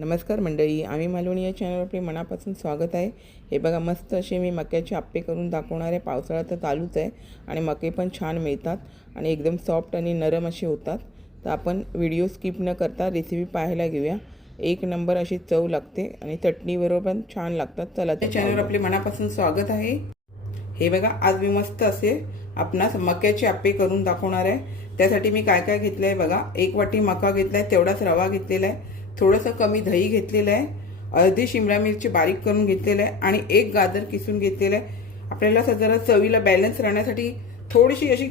नमस्कार मंडळी, आम्ही मालवणी या चॅनलवर आपले मनापासून स्वागत आहे। हे बघा, मस्त असे मी मक्याचे आप्पे करून दाखवणार आहे। पावसाळा तर चालूच आहे आणि मके पण छान मिळतात आणि एकदम सॉफ्ट आणि नरम असे होतात। तर आपण व्हिडिओ स्किप न करता रेसिपी पाहायला घेऊया। एक नंबर अशी चव लागते आणि चटणीबरोबर पण छान लागतात। चला, त्या चॅनलवर आपले मनापासून स्वागत आहे। हे बघा, आज मी मस्त असे आपणास मक्याचे आप्पे करून दाखवणार आहे। त्यासाठी मी काय काय घेतलं आहे बघा। 1 वाटी मका घेतला आहे, तेवढाच रवा घेतलेला आहे, थोडंसं कमी दही घेतलेलं आहे, अर्धी शिमला मिरची बारीक करून घेतलेलं आहे आणि 1 गाजर किसून घेतलेलं आहे। आपल्याला जरा चवीला बॅलन्स राहण्यासाठी थोडीशी अशी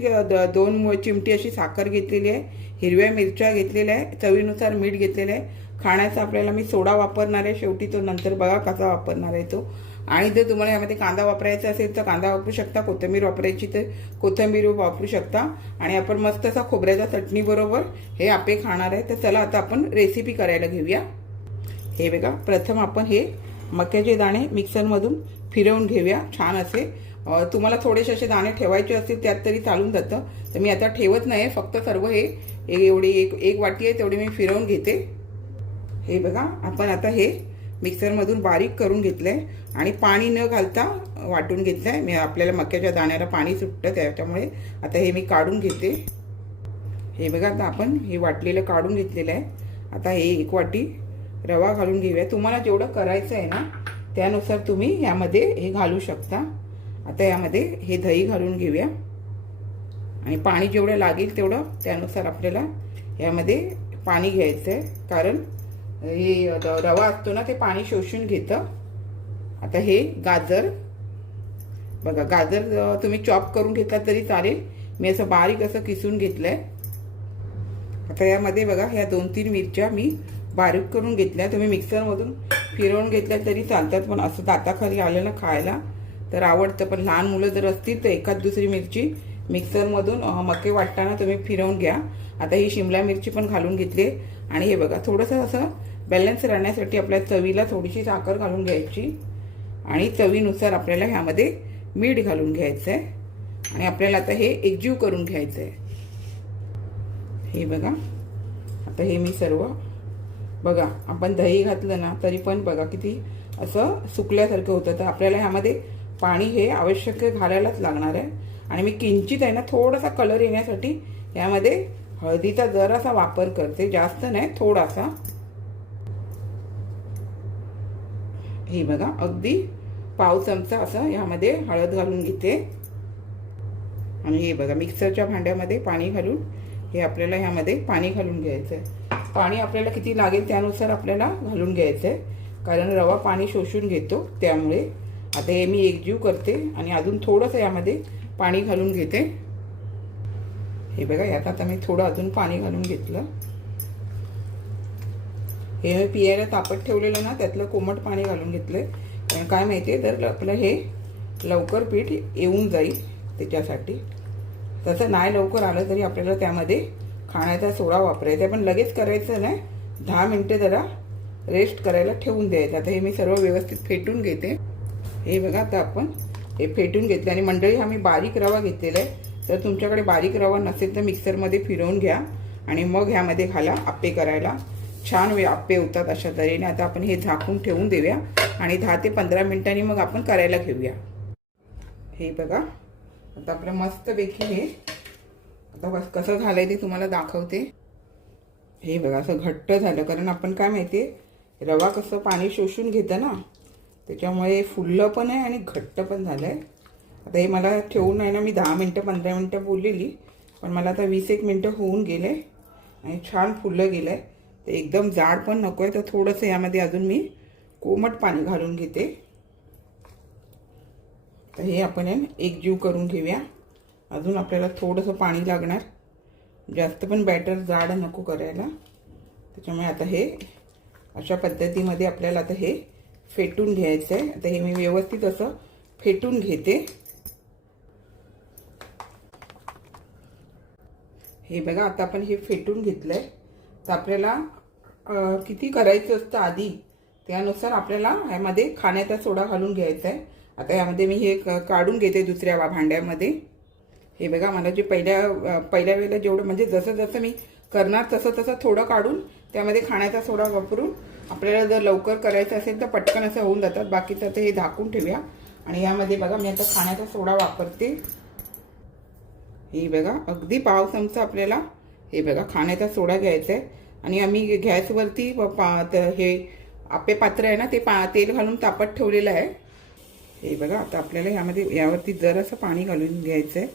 2 चिमटी अशी साखर घेतलेली आहे, हिरव्या मिरच्या घेतलेल्या आहे, चवीनुसार मीठ घेतलेलं आहे। खाण्याचा आपल्याला मी सोडा वापरणार आहे, शेवटी तो नंतर बघा कसा वापरणार आहे तो। आणि जर तुम्हाला यामध्ये कांदा वापरायचा असेल तर कांदा वापरू शकता, कोथिंबीर वापरायची तर कोथिंबीर वापरू शकता। आणि आपण मस्त असा खोबऱ्याच्या चटणी बरोबर हे आप्पे खाणार आहे। तर चला आता आपण रेसिपी करायला घेऊया। हे बघा, प्रथम आपण हे मक्याचे दाणे मिक्सरमधून फिरवून घेऊया छान असे। तुम्हाला थोडेसे असे दाणे ठेवायचे असतील त्यात तरी चालून जातं, तर मी आता ठेवत नाही, फक्त सर्व हे एवढी एक वाटी आहे तेवढी मी फिरवून घेते। हे बघा, आपण आता हे मिक्सरमधून बारीक करून घेतलंय आणि पाणी न घालता वाटून घेतलंय मी। आपल्याला मक्याच्या दाण्याला पाणी सुटतं, त्याच्यामुळे आता हे मी काढून घेते। हे बघा, आता आपण हे वाटलेलं काढून घेतलेलं आहे। आता हे 1 वाटी रवा घालून घेऊया। तुम्हाला जेवढं करायचं आहे ना त्यानुसार तुम्ही यामध्ये हे घालू शकता। आता यामध्ये हे दही घालून घेऊया आणि पाणी जेवढं लागेल तेवढं त्यानुसार आपल्याला यामध्ये पाणी घ्यायचं आहे, कारण हे रवा असतो ना ते पाणी शोषून घेतं। आता हे गाजर बघा, गाजर तुम्ही चॉप करून घेतला तरी चालेल, मी असं बारीक असं किसून घेतलंय। आता यामध्ये बघा, ह्या 2-3 मिरच्या मी बारीक करून घेतल्या। तुम्ही मिक्सरमधून फिरवून घेतल्या तरी चालतात, पण असं दाताखाली आलं ना खायला तर आवडतं। पण लहान मुलं जर असतील तर एखाद दुसरी मिरची मिक्सरमधून मके वाटताना तुम्ही फिरवून घ्या। आता ही शिमला मिरची पण घालून घेतली आणि हे बघा, थोडंसं असं बॅलन्स राहण्यासाठी आपल्या चवीला थोडीशी साखर घालून घ्यायची आणि चवीनुसार आपल्याला ह्यामध्ये मीठ घालून घ्यायचं आहे आणि आपल्याला आता हे एकजीव करून घ्यायचं आहे। हे बघा, आता हे मी सर्व बघा, आपण दही घातलं ना तरी पण बघा किती असं सुकल्यासारखं होतं। तर आपल्याला ह्यामध्ये पाणी हे आवश्यक घालायलाच लागणार आहे। आणि मी किंचित आहे ना थोडासा कलर येण्यासाठी यामध्ये हळदीचा जरासा वापर करते, जास्त नाही, थोडासा। हे बघा, अगदी पाव चमचा असं यामध्ये हळद घालून घेते आणि हे बघा, मिक्सरच्या भांड्यामध्ये पाणी घालून हे आपल्याला ह्यामध्ये पाणी घालून घ्यायचं आहे। पाणी आपल्याला किती लागेल त्यानुसार आपल्याला घालून घ्यायचं आहे, कारण रवा पाणी शोषून घेतो त्यामुळे। आता हे मी एकजीव करते आणि अजून थोडंसं यामध्ये पाणी घालून घेते। हे बघा, यात आता मी थोडं अजून पाणी घालून घेतलं। हे मी पियाला तापत ठेवलेलं ना त्यातलं कोमट पाणी घालून घेतलंय, कारण काय माहिती आहे तर आपलं हे लवकर पीठ येऊन जाईल त्याच्यासाठी। तसं नाही लवकर आलं तरी आपल्याला त्यामध्ये खाण्याचा सोडा वापरायचा, पण लगेच करायचं नाही, 10 मिनिटं जरा रेस्ट करायला ठेवून द्यायचं। आता हे मी सर्व व्यवस्थित फेटून घेते। हे बघा, आता आपण हे फेटून घेतले आणि मंडळी, हा मी बारीक रवा घेतलेला आहे, तर तुमच्याकडे बारीक रवा नसेल तर मिक्सरमध्ये फिरवून घ्या आणि मग ह्यामध्ये घाला आप्पे करायला। छान आप्पे होतात अशा तऱ्हेने। आता आपण हे झाकून ठेवून देऊया आणि 10 ते 15 मिनिटांनी मग आपण करायला घेऊया। हे बघा, आता आपलं मस्तपैकी हे आता कसं झालंय ते तुम्हाला दाखवते। हे बघा, असं घट्ट झालं, कारण आपण काय माहितीये रवा कसं पाणी शोषून घेतं ना, त्याच्यामुळे फुललं पण आहे आणि घट्ट पण झालंय। आता हे मला ठेवून आहे ना, मी 10 मिनिटं 15 मिनिटं बोललेली, पण मला आता 20-1 मिनिटं होऊन गेले आणि छान फुललं गेलंय। ते एकदम जाड पण नको आहे, तर थोडंसं यामध्ये अजून मी कोमट पाणी घालून घेते। तर हे आपण एकजीव करून घेऊया। अजून आपल्याला थोडंसं पाणी लागणार, जास्त पण बॅटर जाड नको करायला, त्याच्यामुळे आता हे अशा पद्धतीमध्ये आपल्याला आता हे फेटून घ्यायचं आहे। आता हे मी व्यवस्थित असं फेटून घेते। हे बघा, आता आपण हे फेटून घेतलंय, तर आपल्याला किती करायचं असतं आधी त्यानुसार आपल्याला यामध्ये खाण्याचा सोडा घालून घ्यायचा आहे। आता यामध्ये मी हे काढून घेते दुसऱ्या भांड्यामध्ये। हे बघा, मला जे पहिल्या वेळेला जेवढं म्हणजे जसं जसं मी करणार तसं तसं थोडं काढून त्यामध्ये खाण्याचा सोडा वापरून आपल्याला जर लवकर करायचं असेल तर पटकन असं होऊन जातात. बाकीचं आता हे झाकून ठेवूया. आणि यामध्ये बघा मी आता खाण्याचा सोडा वापरते. हे बघा अगदी पाव चमचा आपल्याला हे बघा खाण्याचा सोडा घ्यायचा आहे. आणि आम्ही गॅसवरती हे आप्पे पात्र आहे ना ते तेल घालून तापत ठेवलेलं आहे. हे बघा आता आपल्याला यावरती जरासं पाणी घालून घ्यायचं आहे.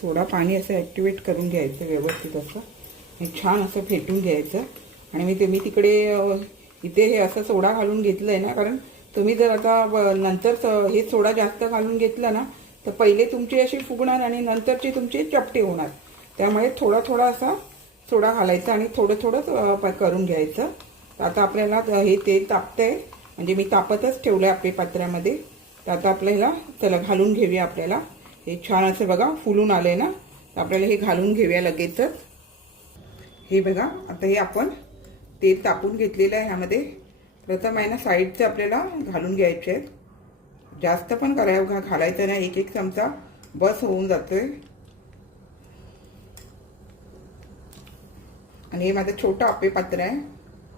सोडा पाणी असं ॲक्टिवेट करून घ्यायचं व्यवस्थित असं. हे छान असं फेटून घ्यायचं. आणि मी तिकडे इथे हे असं सोडा घालून घेतलं आहे ना, कारण तुम्ही जर आता नंतर हे सोडा जास्त घालून घेतला ना तर पहिले तुमचे असे फुगणार आणि नंतरचे तुमचे चपटे होणार. त्यामुळे थोडा थोडा असा सोडा घालायचा आणि थोडं थोडं करून घ्यायचं. आता आपल्याला हे तेल तापतंय, म्हणजे मी तापतच ठेवलं आहे आपल्या पात्रामध्ये. तर आता आपल्याला त्याला घालून घेऊया. आपल्याला हे छान असं बघा फुलून आलं आहे ना, तर आपल्याला हे घालून घेऊया लगेचच. हे बघा आता हे आपण तेल तापून घेतलेलं आहे. ह्यामध्ये प्रथम आहे ना साईडचे आपल्याला घालून घ्यायचे आहेत. जास्त पण घालायचं नाही, एक चमचा बस होऊन जातोय. आणि हे माझं छोटं आप्पे पात्र आहे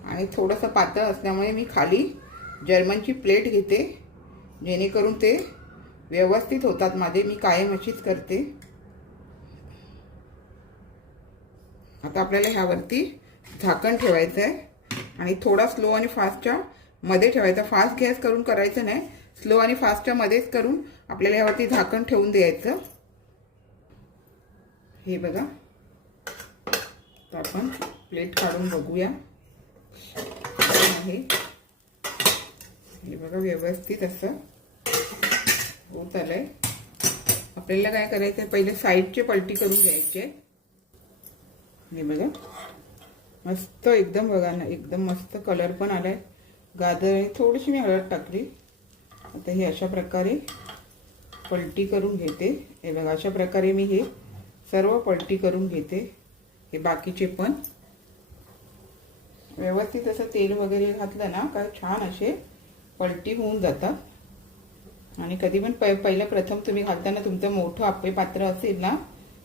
आणि थोडंसं पातळ असल्यामुळे मी खाली जर्मनची प्लेट घेते, जेणेकरून ते व्यवस्थित होतात माझे. मी कायम अशीच करते. आता आपल्याला ह्यावरती झाकण ठेवायचं आहे आणि थोडा स्लो आणि फास्टच्या मध्ये ठेवायचा. फास्ट गॅस करून करायचं नाही, स्लो आणि फास्टच्या मध्येच करून आपल्याला ह्यावरती झाकण ठेवून द्यायचं. हे बघा आता आपण प्लेट काढून बघूया. हे बघा व्यवस्थित असं होत आलंय. आपल्याला काय करायचं, पहिले साईडचे पलटी करून घ्यायचे. हे बघा मस्त एकदम बघा ना, एकदम मस्त कलर पण आलाय. गाजर थोडीशी मी हळद टाकली. आता हे अशा प्रकारे पलटी करून घेते. हे बघा अशा प्रकारे मी हे सर्व पलटी करून घेते. हे बाकीचे पण व्यवस्थित असं तेल वगैरे घातलं ना काय छान असे पलटी होऊन जातात. आणि कधी पण पहिलं प्रथम तुम्ही घालताना तुमचं मोठं आप्पे पात्र असेल ना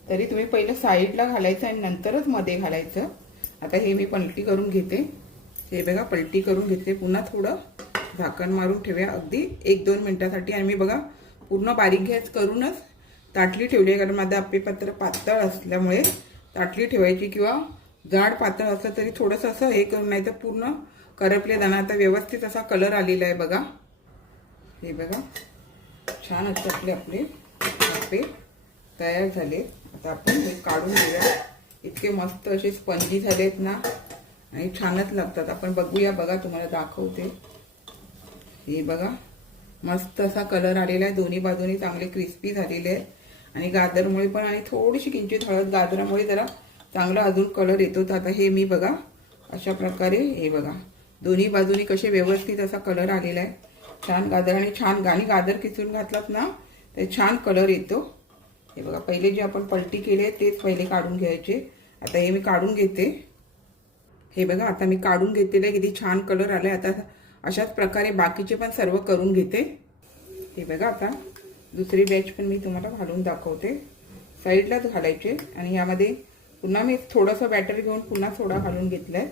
तरी तुम्ही पहिलं साईडला घालायचं आणि नंतरच मध्ये घालायचं. आता हे मी पलटी करून घेते. हे बघा पलटी करून घेते. पुन्हा थोडं झाकण मारून ठेवूया अगदी 1-2 मिनिटासाठी. आणि मी बघा पूर्ण बारीक गॅस करूनच ताटली ठेवली आहे, कारण माझं आप्पे पात्र पातळ असल्यामुळे ताटली ठेवायची. किंवा जाड पातळ असलं तरी थोडंसं असं हे करून, नाही तर पूर्ण करपले जाणार. आता व्यवस्थित असा कलर आलेला आहे बघा. हे बघा छान असं आपले आप्पे तयार झाले. आता आपण हे काढून घेऊया. इतके मस्त असे स्पंजी झालेत ना आणि छानच लागतात. आपण बघूया, बघा तुम्हाला दाखवते. हे बघा मस्त असा कलर आलेला आहे. दोन्ही बाजूनी चांगले क्रिस्पी झालेले आहे. आणि गाजरमुळे पण आणि थोडीशी किंचित हळद, गाजरामुळे जरा चांगला अजून कलर येतो. तर आता हे मी बघा अशा प्रकारे हे बघा दोन्ही बाजूनी कसे व्यवस्थित असा कलर आलेला आहे. छान गाजर आणि छान गाजर किसून घातलात ना ते छान कलर येतो. हे बघा पहिले जे आपण पलटी केले तेच पहिले काढून घ्यायचे. आता हे मी काढून घेते. हे बघा आता मी काढून घेतलेले किती छान कलर आले. आता अशाच प्रकारे बाकीचे पण सर्व करून घेते. हे बघा आता दुसरी बॅच पण मी तुम्हाला घालून दाखवते. साईडलाच घालायचे. आणि यामध्ये पुन्हा मी थोडंसं बॅटर घेऊन पुन्हा सोडा घालून घेतलाय.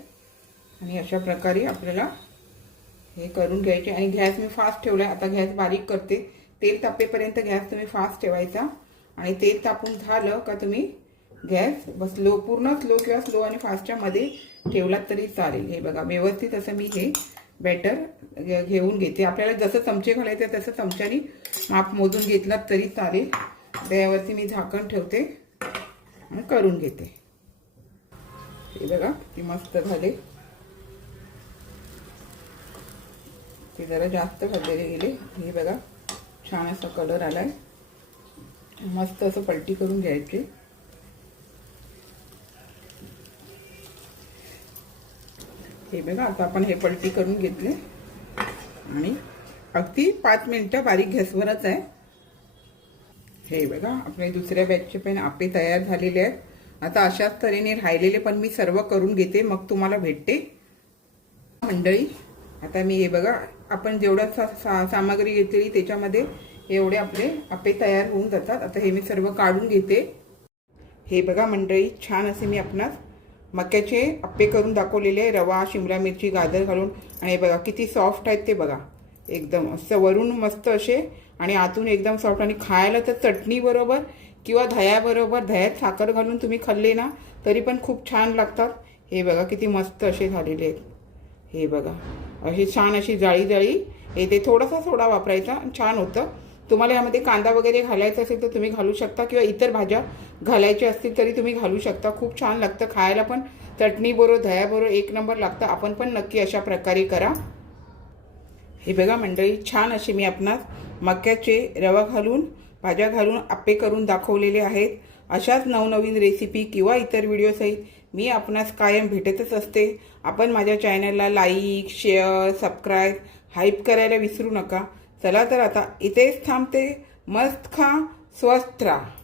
आणि अशा प्रकारे आपल्याला हे करून घ्यायचे. आणि गॅस मी फास्ट ठेवलाय. आता गॅस बारीक करते. तेल तापेपर्यंत गॅस तुम्ही फास्ट ठेवायचा. आणि तेल तापून झालं का तुम्ही गॅस पूर्ण स्लो किंवा स्लो आणि फास्टच्या मध्ये ठेवलात तरी चालेल. हे बघा व्यवस्थित असं मी हे बॅटर घेऊन घेते. आपल्याला जसं चमचे घालायचे तसं चमच्यानी माप मोजून घेतलात तरी चालेल. त्यावरती मी झाकण ठेवते आणि करून घेते. हे बघा किती मस्त झाले. ते जरा जास्त भाजलेले गेले. हे बघा छान असा कलर आलाय. मस्त असं पलटी करून घ्यायचे. हे बघा आता आपण हे पलटी करून घेतले आणि अगदी 5 मिनिटं बारीक गॅसवरच आहे. हे बघा आपले दुसऱ्या बॅचचे पण आप्पे तयार झालेले आहेत. आता अशाच तऱ्हेने राहिलेले पण मी सर्व करून घेते, मग तुम्हाला भेटते. मंडळी आता मी हे बघा आपण जेवढं सामग्री घेतलेली त्याच्यामध्ये एवढे आपले आप्पे तयार होऊन जातात. आता हे मी सर्व काढून घेते. हे बघा मंडळी छान असे मी आपणास मक्याचे अप्पे करून दाखवलेले, रवा, शिमला मिरची, गाजर घालून. आणि हे बघा किती सॉफ्ट आहेत ते बघा, एकदम असं वरून मस्त असे आणि आतून एकदम सॉफ्ट. आणि खायला तर चटणी बरोबर किंवा दह्याबरोबर, दह्यात साखर घालून तुम्ही खाल्ले ना तरी पण खूप छान लागतात. हे बघा किती मस्त असे झालेले आहेत. हे बघा अशी छान अशी जाळी जाळी येते. थोडासा सोडा वापरायचा, छान होतं. तुम्हाला यामध्ये कांदा वगैरे घालायचा असेल तर तुम्ही घालू शकता, किंवा इतर भाज्या घालायच्या असतील तरी तुम्ही घालू शकता. खूप छान लागतं खायला पण, चटणीबरोबर दह्याबरोबर एक नंबर लागतं. आपण पण नक्की अशा प्रकारे करा. हे बघा मंडळी, छान असे मी आपणास मक्याचे रवा घालून, भाज्या घालून अप्पे करून दाखवलेले आहेत. अशाच नवनवीन रेसिपी किंवा इतर व्हिडिओसहित मी आपणास कायम भेटतच असते. आपण माझ्या चॅनलला लाईक, शेअर, सबस्क्राईब, हाईप करायला विसरू नका. चला तर आता इथेच थांबते. मस्त खा, स्वस्थ राहा.